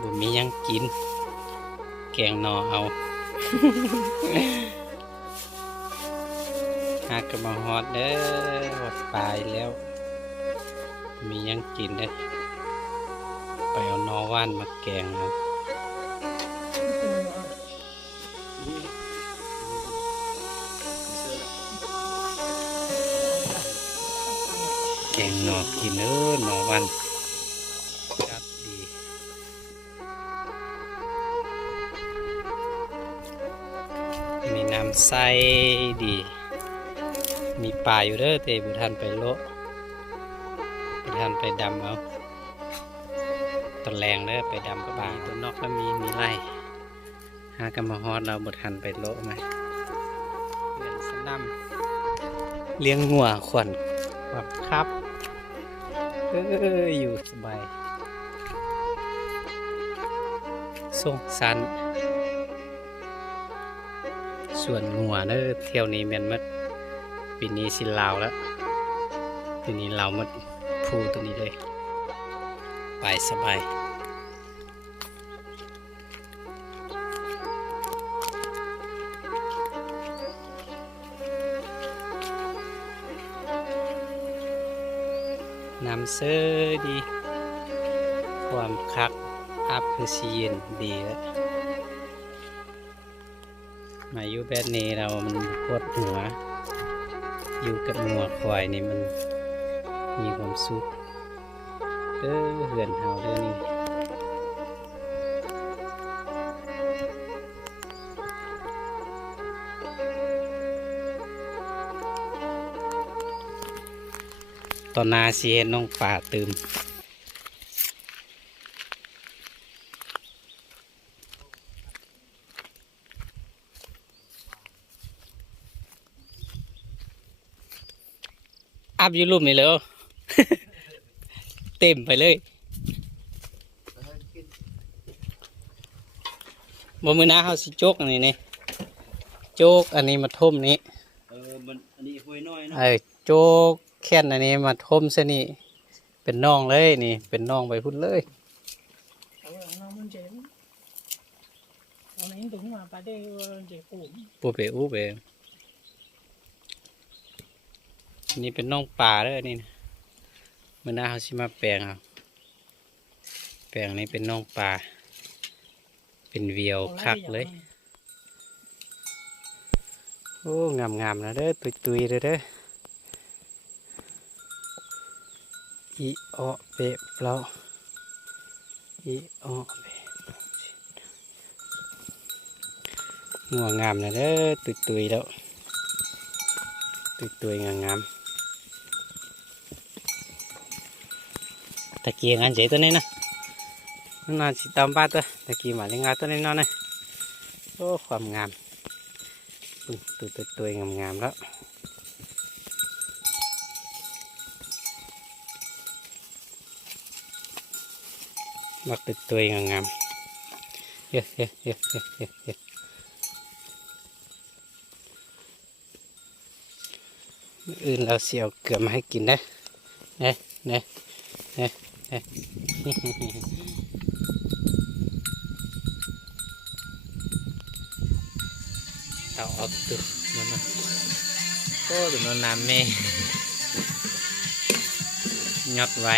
บ่มียังกินแกงหน่อเอา หากระมาฮอดเด้อฮอดปลายแล้วมียังกินเด้อไปเอาหน่อว่านมาแกงครับแกงหน่อกินหน่อว่านจัดดีมีน้ำใสดีมีป่าอยู่เด้อแต่บุทันไปโลบุทันไปดำเอาตอนแรงเด้อไปดำก็ป่าตัวนอกแล้วมีไร่หากำมาฮอดเราบุทันไปโลไหมเลี้ยงสนำเลี้ยงงัวขวัญครับอยู่สบายส่งสันส่วนงัวเด้อเที่ยวนี้แม่นมัดปีนี้สิลาวแล้วปีนี้ลาวมัดพูตัวนี้เลยไปสบายน้ำเสื้อดีความคักอัพคือซีเย็นดีแล้วมาอยู่แบบนี้เรามันปวดหัวอยู่กับงัวควายนี่มันมีความสุขเด้อเหือนเฮาเด้อนี่ตอนนาสิเห็นน้องป่าตื่มอัพอยู่รูปนี่เลย เต็มไปเลยบ่มือหน้าเขาสิโจกอันนี้นี่โจกอันนี้มาท่มนี้มันอันนี้ห้วยน้อยเนาะโจกแค่นอันนี้มาท่มซะนี่เป็นน่องเลยนี่เป็นน่องไปพุ่นเลยปูเปอู้เปนี่เป็นน่องปลาเลยนี่นะมือหน้าเขาสิมาแปลงเอาแปลงนี้เป็นน่องปลาเป็นเวียวคักเลยโอ้งามๆนะเด้อตุยๆเลยเด้ออีออเปะเปล่าอีออเปะงัวงามนะเด้อตุยๆแล้วตุยๆงามๆตะเกียงอันเจ๋ตัวนี้นะนั่นน่ะสิตามบ้านตัวตะกี้มาเลี้ยงตัวนี้นอนนะโอ้ความงามตุยงามๆแล้วมักตุยงามเฮ้อื่นเราเสียวเกลือมาให้กินนะเนี่ยเอาออกตัวนั่นนะโอ้ตัวนอนน้ำเมย์ยอดไว้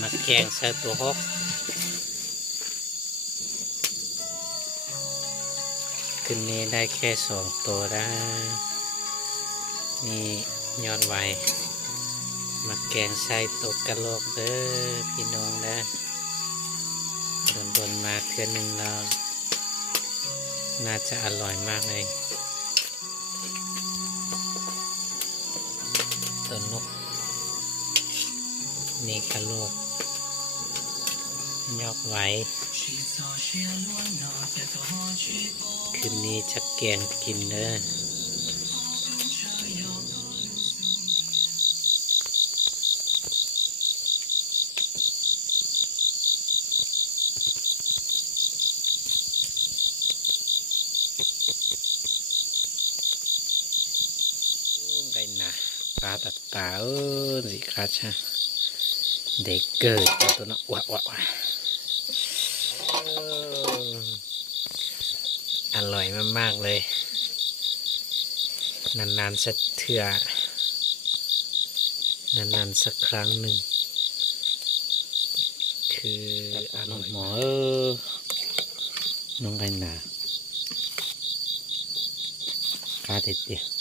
มาแกงใส่ตัวหกคืนนี้ได้แค่2 ตัวนะนี่ยอดไว้มาแกงใส่ตัวกระโหลกเด้อพี่น้องนะโดนมาเพื่อนหนึ่งเราน่าจะอร่อยมากเลยตัวนกนี่กระโหลกยอกไว้คืนนี้จะแกงกินเด้อได้นะปลาตัดตาสิครับใช่เด็กเกิดตัวนั้นว้าว อร่อยมากๆเลย นานๆสักเทื่อนานๆสักครั้งหนึ่ง คืออร่อย หมอน้องไก่หนาคาเด็ดเดียว